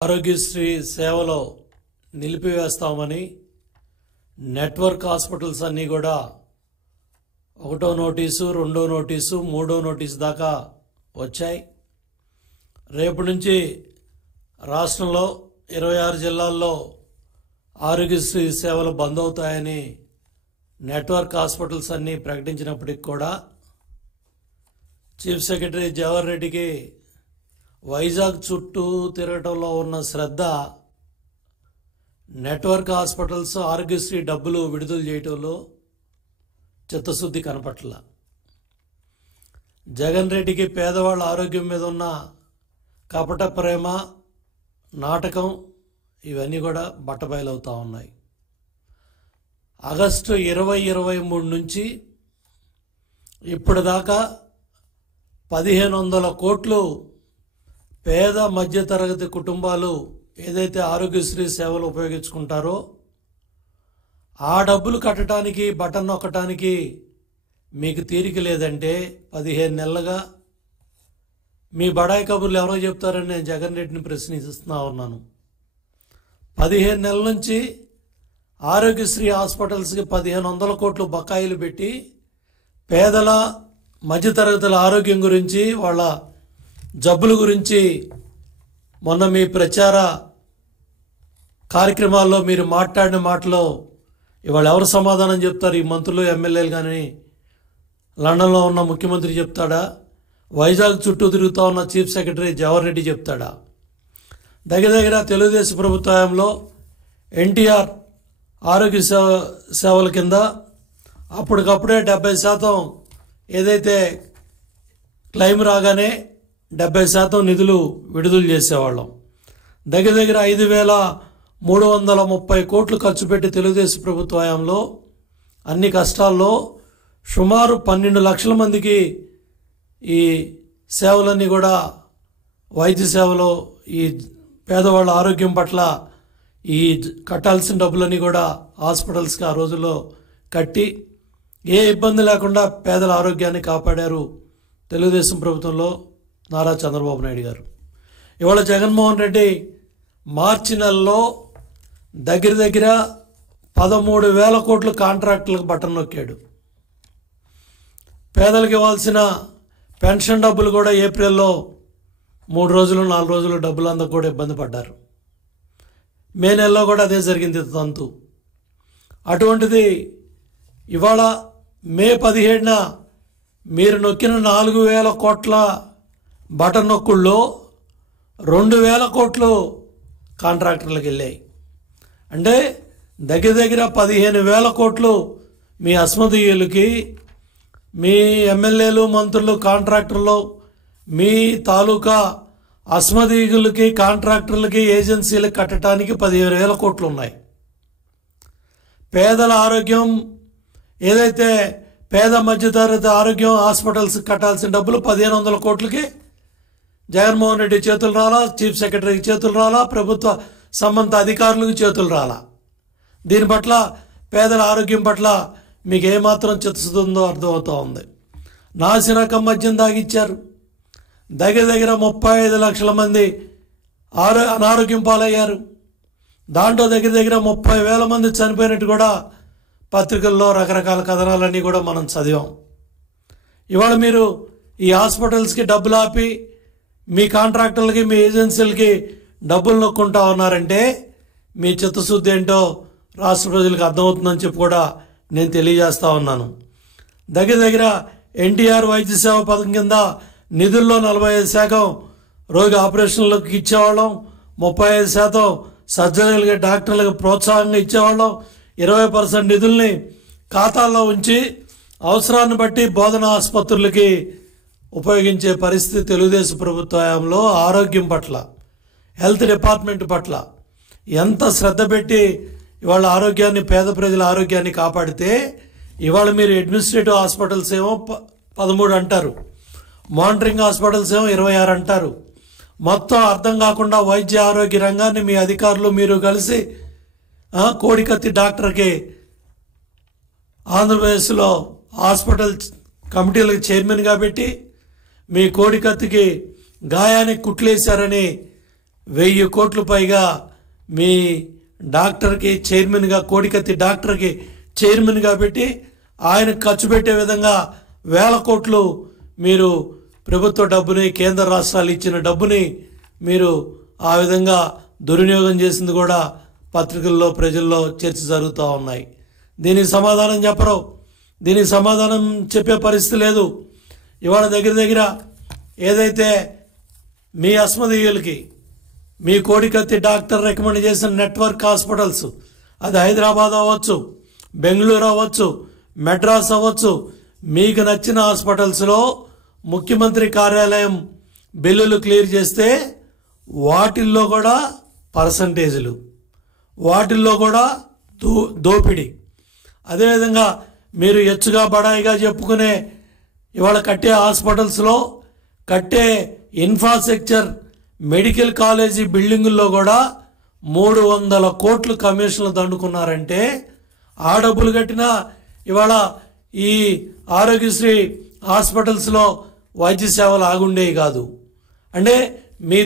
ఆరోగ్యశ్రీ సేవలో నిలిపివేస్తామని network hospitals అన్నీ కూడా ఒకటో నోటీసు, రెండో నోటీసు, మూడో నోటీసు దాకా వచ్చాయి. రేపు నుంచి రాష్ట్రంలో 26 జిల్లాల్లో ఆరోగ్యశ్రీ సేవలు బంద్ అవుతాయని నెట్వర్క్ హాస్పిటల్స్ అన్నీ ప్రకటించినప్పటికి కూడా చీఫ్ సెక్రటరీ జవహర్ రెడ్డికి వైజాగ్ చుట్టూ తిరగటంలో ఉన్న శ్రద్ధ నెట్వర్క్ హాస్పిటల్స్ ఆరోగ్యశ్రీ డబ్బులు విడుదల చేయటంలో చిత్తశుద్ధి కనపట్ల. జగన్ రెడ్డికి పేదవాళ్ళ ఆరోగ్యం మీద ఉన్న కపట ప్రేమ, నాటకం ఇవన్నీ కూడా బట్టబయలవుతూ ఉన్నాయి. ఆగస్టు 2023 నుంచి ఇప్పటిదాకా 1500 కోట్లు పేద మధ్యతరగతి కుటుంబాలు ఏదైతే ఆరోగ్యశ్రీ సేవలు ఉపయోగించుకుంటారో ఆ డబ్బులు కట్టడానికి, బటన్ నొక్కటానికి మీకు తీరిక లేదంటే 15 నెలలుగా మీ బడాయి కబుర్లు ఎవరో చెప్తారని నేను జగన్ రెడ్డిని ప్రశ్నిస్తున్నా ఉన్నాను. 15 నెలల నుంచి ఆరోగ్యశ్రీ హాస్పిటల్స్కి 1500 కోట్లు బకాయిలు పెట్టి పేదల మధ్యతరగతుల ఆరోగ్యం గురించి, వాళ్ళ జబ్బుల గురించి మొన్న మీ ప్రచార కార్యక్రమాల్లో మీరు మాట్లాడిన మాటలో ఇవాళ ఎవరు సమాధానం చెప్తారు? ఈ మంత్రులు, ఎమ్మెల్యేలు కానీ లండన్లో ఉన్న ముఖ్యమంత్రి చెప్తాడా? వైజాగ్ చుట్టూ తిరుగుతూ ఉన్న చీఫ్ సెక్రటరీ జవహర్ రెడ్డి చెప్తాడా? దగ్గర తెలుగుదేశం ప్రభుత్వంలో ఎన్టీఆర్ ఆరోగ్య సేవల కింద అప్పటికప్పుడే 70% ఏదైతే క్లెయిమ్ రాగానే 70% నిధులు విడుదల చేసేవాళ్ళం. దగ్గర 5330 కోట్లు ఖర్చు పెట్టి తెలుగుదేశం ప్రభుత్వంలో అన్ని కష్టాల్లో సుమారు 12 లక్షల మందికి ఈ సేవలన్నీ కూడా, వైద్య సేవలో ఈ పేదవాళ్ళ ఆరోగ్యం పట్ల ఈ కట్టాల్సిన డబ్బులన్నీ కూడా హాస్పిటల్స్కి ఆ రోజుల్లో కట్టి ఏ ఇబ్బంది లేకుండా పేదల ఆరోగ్యాన్ని కాపాడారు తెలుగుదేశం ప్రభుత్వంలో నారా చంద్రబాబు నాయుడు గారు. ఇవాళ జగన్మోహన్ రెడ్డి మార్చి నెలలో దగ్గర 13,000 కోట్లు కాంట్రాక్టులకు బటన్ నొక్కాడు. పేదలకు ఇవ్వాల్సిన పెన్షన్ డబ్బులు కూడా ఏప్రిల్లో 3 రోజులు 4 రోజులు డబ్బులు అందక కూడా ఇబ్బంది పడ్డారు. మే నెలలో కూడా అదే జరిగింది తంతు. అటువంటిది ఇవాళ మే 17న మీరు నొక్కిన 4,000 కోట్ల బటన్ నొక్కుల్లో 2,000 కోట్లు కాంట్రాక్టర్లకు వెళ్ళాయి. అంటే దగ్గర 15,000 కోట్లు మీ అస్మదీయులకి, మీ ఎమ్మెల్యేలు, మంత్రులు, కాంట్రాక్టర్లు, మీ తాలూకా అస్మదీయులకి, కాంట్రాక్టర్లకి, ఏజెన్సీలకు కట్టడానికి 15,000 కోట్లు ఉన్నాయి. పేదల ఆరోగ్యం ఏదైతే పేద మధ్యతరగతి ఆరోగ్యం హాస్పిటల్స్కి కట్టాల్సిన డబ్బులు 1,500 కోట్లకి జగన్మోహన్ రెడ్డి చేతులు రాలా, చీఫ్ సెక్రటరీకి చేతులు రాలా, ప్రభుత్వ సంబంధిత అధికారులకు చేతులు రాలా. దీని పట్ల, పేదల ఆరోగ్యం పట్ల మీకు ఏమాత్రం చిత్తశుద్ధి ఉందో అర్థమవుతూ ఉంది. నాసిరకం మద్యం తాగిచ్చారు. దగ్గర 35 లక్షల మంది అనారోగ్యం పాలయ్యారు. దాంట్లో దగ్గర 30,000 మంది చనిపోయినట్టు కూడా పత్రికల్లో రకరకాల కథనాలన్నీ కూడా మనం చదివాం. ఇవాళ మీరు ఈ హాస్పిటల్స్కి డబ్బులు ఆపి మీ కాంట్రాక్టర్లకి, మీ ఏజెన్సీలకి డబ్బులు నొక్కుంటా ఉన్నారంటే మీ చిత్తశుద్ధి ఏంటో రాష్ట్ర ప్రజలకు అర్థమవుతుందని చెప్పి కూడా నేను తెలియజేస్తా ఉన్నాను. దగ్గర ఎన్టీఆర్ వైద్య సేవ పథకం కింద నిధుల్లో 45% రోగి ఆపరేషన్లకు ఇచ్చేవాళ్ళం, 35% సర్జరీలకి, డాక్టర్లకు ప్రోత్సాహంగా ఇచ్చేవాళ్ళం, 20% నిధుల్ని ఖాతాల్లో ఉంచి అవసరాన్ని బట్టి బోధనా ఆసుపత్రులకి ఉపయోగించే పరిస్థితి తెలుగుదేశం ప్రభుత్వంలో ఆరోగ్యం పట్ల, హెల్త్ డిపార్ట్మెంట్ పట్ల ఎంత శ్రద్ధ పెట్టి ఇవాళ ఆరోగ్యాన్ని, పేద ప్రజల ఆరోగ్యాన్ని కాపాడితే ఇవాళ మీరు అడ్మినిస్ట్రేటివ్ హాస్పిటల్స్ ఏమో 13 అంటారు, మానిటరింగ్ హాస్పిటల్స్ ఏమో 26 అంటారు. మొత్తం అర్థం కాకుండా వైద్య ఆరోగ్య రంగాన్ని మీ అధికారులు మీరు కలిసి కోడికత్తి డాక్టర్కి ఆంధ్రప్రదేశ్లో హాస్పిటల్ కమిటీలకు చైర్మన్గా పెట్టి మీ కోడికత్తికి గాయానికి కుట్లేశారని 1000 కోట్లు పైగా మీ డాక్టర్కి చైర్మన్గా, కోడికత్తి డాక్టర్కి చైర్మన్గా పెట్టి ఆయన ఖర్చు పెట్టే విధంగా 1000 కోట్లు మీరు ప్రభుత్వ డబ్బుని, కేంద్ర రాష్ట్రాలు ఇచ్చిన డబ్బుని మీరు ఆ విధంగా దుర్వినియోగం చేసింది కూడా పత్రికల్లో, ప్రజల్లో చర్చ జరుగుతూ ఉన్నాయి. దీనికి సమాధానం చెప్పరు. దీనికి సమాధానం చెప్పే పరిస్థితి లేదు. ఇవాళ దగ్గర ఏదైతే మీ అస్మదీయులకి మీ కోడికత్తి డాక్టర్ రికమెండ్ చేసిన నెట్వర్క్ హాస్పిటల్స్, అది హైదరాబాద్ అవ్వచ్చు, బెంగళూరు అవ్వచ్చు, మెడ్రాస్ అవ్వచ్చు, మీకు నచ్చిన హాస్పిటల్స్లో ముఖ్యమంత్రి కార్యాలయం బిల్లులు క్లియర్ చేస్తే వాటిల్లో కూడా పర్సంటేజీలు, వాటిల్లో కూడా దోపిడీ. అదేవిధంగా మీరు ఎచ్చుగా బడాయిగా చెప్పుకునే ఇవాళ కట్టే హాస్పిటల్స్లో, కట్టే ఇన్ఫ్రాస్ట్రక్చర్, మెడికల్ కాలేజీ బిల్డింగుల్లో కూడా 300 కోట్లు కమిషన్లు దండుకున్నారంటే ఆ డబ్బులు కట్టినా ఇవాళ ఈ ఆరోగ్యశ్రీ హాస్పిటల్స్లో వైద్య సేవలు ఆగుండేవి కాదు. అంటే మీ